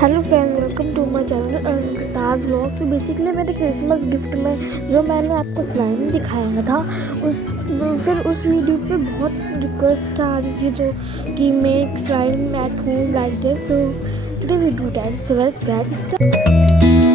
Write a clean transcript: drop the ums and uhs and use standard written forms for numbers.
Hello friends, welcome to my channel अलांकृताज vlogs. तो basically मेरे Christmas gift में जो मैंने आपको स्लाइम दिखाया था उस वीडियो पे बहुत रिक्वेस्ट आ रही थी जो कि make slime at home like this. So today we do that, so let's get started.